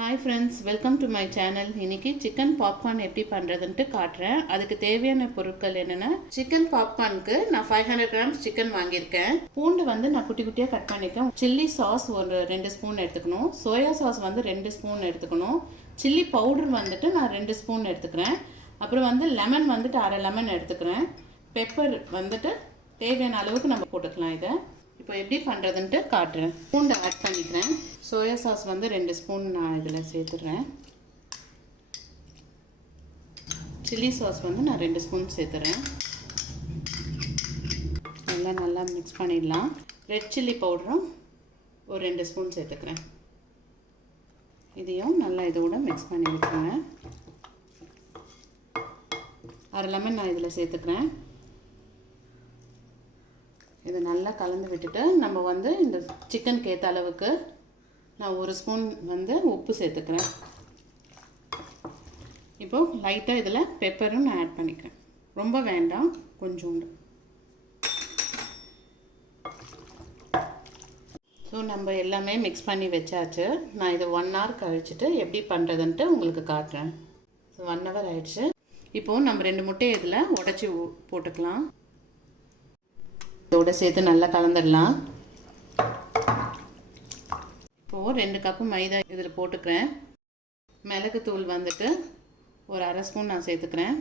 Hi friends, welcome to my channel. இன்னைக்கு chicken popcorn எப்படி பண்றதுன்னு காட்றேன். அதுக்கு தேவையான பொருட்கள் என்னன்னா chicken popcornக்கு நான் 500 grams chicken வாங்கியிருக்கேன். பூண்டு வந்து நான் குட்டி குட்டியா கட் பண்ணிருக்கேன். chilli sauce ஒரு 2 ஸ்பூன் எடுத்துக்கணும். soya sauce வந்து 2 ஸ்பூன் எடுத்துக்கணும். chilli powder வந்துட்டு நான் 2 ஸ்பூன் எடுத்துக்கிறேன். அப்புறம் வந்து லெமன் வந்துட்டு அரை லெமன் எடுத்துக்கிறேன். பெப்பர் வந்துட்டு தேவையான அளவுக்கு நம்ம போட்டுக்கலாம் இதை. இப்போ எப்படி பண்ணுறதுன்ட்டு காட்டுறேன். பூண்டை ஆட் பண்ணிக்கிறேன். சோயா சாஸ் வந்து 2 ஸ்பூன் நான் இதில் சேர்த்துடுறேன். சில்லி சாஸ் வந்து நான் 2 ஸ்பூன் சேர்த்துறேன். நல்லா மிக்ஸ் பண்ணிடலாம். ரெட் சில்லி பவுடரும் ஒரு 2 ஸ்பூன் சேர்த்துக்கிறேன். இதையும் நல்லா இதோட மிக்ஸ் பண்ணி விட்டுருங்க. அரை லெமன் நான் இதில் சேர்த்துக்கிறேன். இதை நல்லா கலந்து விட்டுட்டு நம்ம வந்து இந்த சிக்கனுக்கு ஏற்ற அளவுக்கு நான் 1 ஸ்பூன் வந்து உப்பு சேர்த்துக்கிறேன். இப்போது லைட்டாக இதில் பெப்பரும் நான் ஆட் பண்ணிக்கிறேன். ரொம்ப வேண்டாம், கொஞ்சோண்டு. ஸோ நம்ம எல்லாமே மிக்ஸ் பண்ணி வச்சாச்சு. நான் இதை 1 hour கழிச்சிட்டு எப்படி பண்ணுறதுன்ட்டு உங்களுக்கு காட்டுறேன். ஸோ 1 hour ஆயிடுச்சு. இப்போது நம்ம 2 முட்டையை இதில் உடச்சி போட்டுக்கலாம். இதோட சேர்த்து நல்லா கலந்துடலாம். இப்போது 2 கப்பு மைதா இதில் போட்டுக்கிறேன். மிளகுத்தூள் வந்துட்டு ஒரு அரை ஸ்பூன் நான் சேர்த்துக்கிறேன்.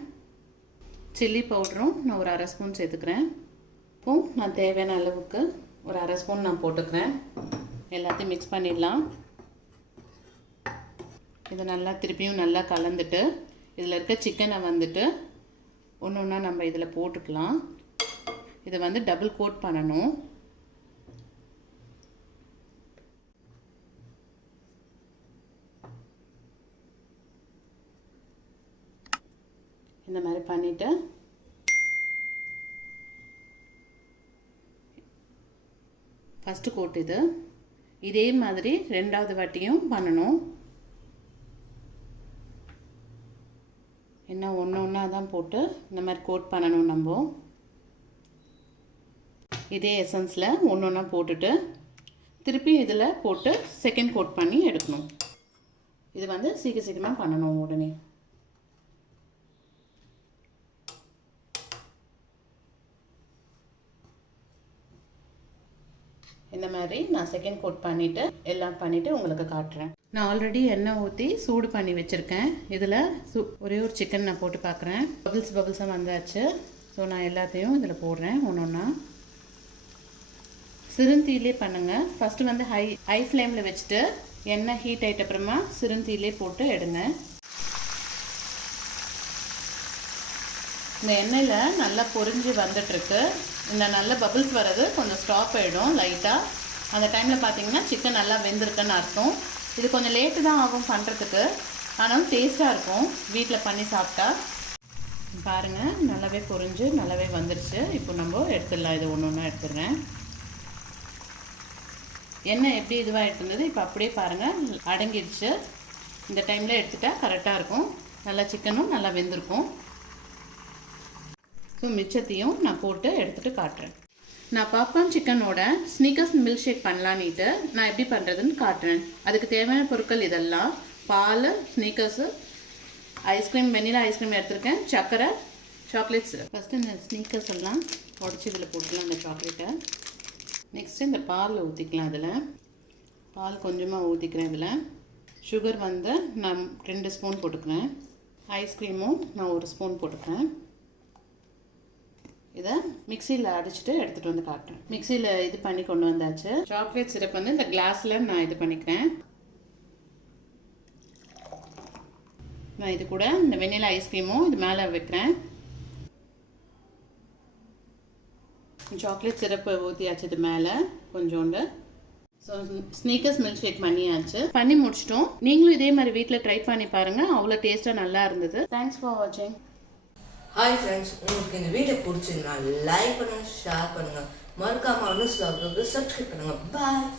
சில்லி பவுடரும் நான் ஒரு அரை ஸ்பூன் சேர்த்துக்கிறேன். இப்போது நான் தேவையான அளவுக்கு ஒரு அரை ஸ்பூன் நான் போட்டுக்கிறேன். எல்லாத்தையும் மிக்ஸ் பண்ணிடலாம். இதை நல்லா திருப்பியும் நல்லா கலந்துட்டு இதில் இருக்க சிக்கனை வந்துட்டு ஒன்று ஒன்றா நம்ம இதில் போட்டுக்கலாம். இதை வந்து டபுள் கோட் பண்ணணும். இந்த மாதிரி பண்ணிவிட்டு ஃபஸ்ட்டு கோட் இது. இதே மாதிரி 2வது வாட்டியும் பண்ணணும். என்ன ஒன்று ஒன்றா தான் போட்டு இந்த மாதிரி கோட் பண்ணணும். நம்ம இதே எசன்ஸில் ஒன்று ஒன்றா போட்டுட்டு திருப்பி இதில் போட்டு செகண்ட் கோட் பண்ணி எடுக்கணும். இது வந்து சீக்கிரமாக பண்ணணும் உடனே. இந்த மாதிரி நான் செகண்ட் கோட் பண்ணிவிட்டு எல்லாம் பண்ணிவிட்டு உங்களுக்கு காட்டுறேன். நான் ஆல்ரெடி எண்ணெய் ஊற்றி சூடு பண்ணி வச்சுருக்கேன். இதில் ஒரே ஒரு சிக்கன் நான் போட்டு பார்க்குறேன். பபிள்ஸாக வந்தாச்சு. ஸோ நான் எல்லாத்தையும் இதில் போடுறேன் ஒன்று ஒன்றா. சிறுந்தீயிலே பண்ணுங்கள். ஃபஸ்ட்டு வந்து ஹை ஃப்ளேமில் வச்சுட்டு எண்ணெய் ஹீட் ஆகிட்ட அப்புறமா சிறுந்தீயிலே போட்டு எடுங்க. இந்த எண்ணெயில் நல்லா பொரிஞ்சு வந்துட்டுருக்கு. இந்த நல்ல பபிள்ஸ் வர்றது கொஞ்சம் ஸ்டாப் ஆகிடும் லைட்டாக. அந்த டைமில் பார்த்தீங்கன்னா சிக்கன் நல்லா வெந்திருக்குன்னு அர்த்தம். இது கொஞ்சம் லேட்டு தான் ஆகும் பண்ணுறதுக்கு, ஆனாலும் டேஸ்ட்டாக இருக்கும் வீட்டில் பண்ணி சாப்பிட்டா. பாருங்கள், நல்லாவே பொரிஞ்சு நல்லாவே வந்துருச்சு. இப்போ நம்ம எடுத்துடலாம். இது ஒன்று ஒன்றா எடுத்துடுறேன். எண்ணெய் எப்படி இதுவாகிட்டு இருந்தது இப்போ அப்படியே பாருங்கள் அடங்கிடுச்சு. இந்த டைமில் எடுத்துட்டால் கரெக்டாக இருக்கும். நல்லா சிக்கனும் நல்லா வெந்திருக்கும். ஸோ மிச்சத்தையும் நான் போட்டு எடுத்துகிட்டு காட்டுறேன். நான் பாப்கார்ன் சிக்கனோட ஸ்னீக்கர்ஸ் மில்க் ஷேக் பண்ணலான்னுட்டு நான் எப்படி பண்ணுறதுன்னு காட்டுறேன். அதுக்கு தேவையான பொருட்கள் இதெல்லாம்: பால், ஸ்னீக்கர்ஸு, ஐஸ்கிரீம், வெண்ணிலா ஐஸ்கிரீம் எடுத்துருக்கேன், சர்க்கரை, சாக்லேட்ஸு. ஃபஸ்ட்டு இந்த ஸ்னீக்கர்ஸ் எல்லாம் உடச்சி இதில் போட்டுக்கலாம். இந்த சாக்லேட்டை நெக்ஸ்ட்டு இந்த பாலில் ஊற்றிக்கலாம். இதில் பால் கொஞ்சமாக ஊற்றிக்கிறேன். இதில் சுகர் வந்து நான் 2 ஸ்பூன் போட்டுக்கிறேன். ஐஸ்கிரீமும் நான் 1 ஸ்பூன் போட்டுக்கிறேன். இதை மிக்சியில் அடிச்சுட்டு எடுத்துகிட்டு வந்து காட்டுறேன். மிக்சியில் இது பண்ணி கொண்டு வந்தாச்சு. சாக்லேட் சிரப் வந்து இந்த கிளாஸில் நான் இது பண்ணிக்கிறேன். நான் இது கூட இந்த வெண்ணிலா ஐஸ்கிரீமும் இது மேலே வைக்கிறேன். சாக்லேட் சிரப்பு ஊற்றியாச்சு இது மேலே கொஞ்சோண்டு. ஸோ ஸ்னீக்கர்ஸ் மில்க் ஷேக் பண்ணி முடிச்சிட்டோம். நீங்களும் இதே மாதிரி வீட்டில் ட்ரை பண்ணி பாருங்கள். அவ்வளோ டேஸ்ட்டாக நல்லா இருந்தது. தேங்க்ஸ் ஃபார் வாட்சிங். ஹாய் ஃப்ரெண்ட்ஸ், உங்களுக்கு இந்த வீடியோ பிடிச்சிருந்தா லைக் பண்ணுங்கள், ஷேர் பண்ணுங்கள், மறக்காமல் அனுஸ் வ்ளாகுக்கு சப்ஸ்கிரைப் பண்ணுங்கள். பாய்.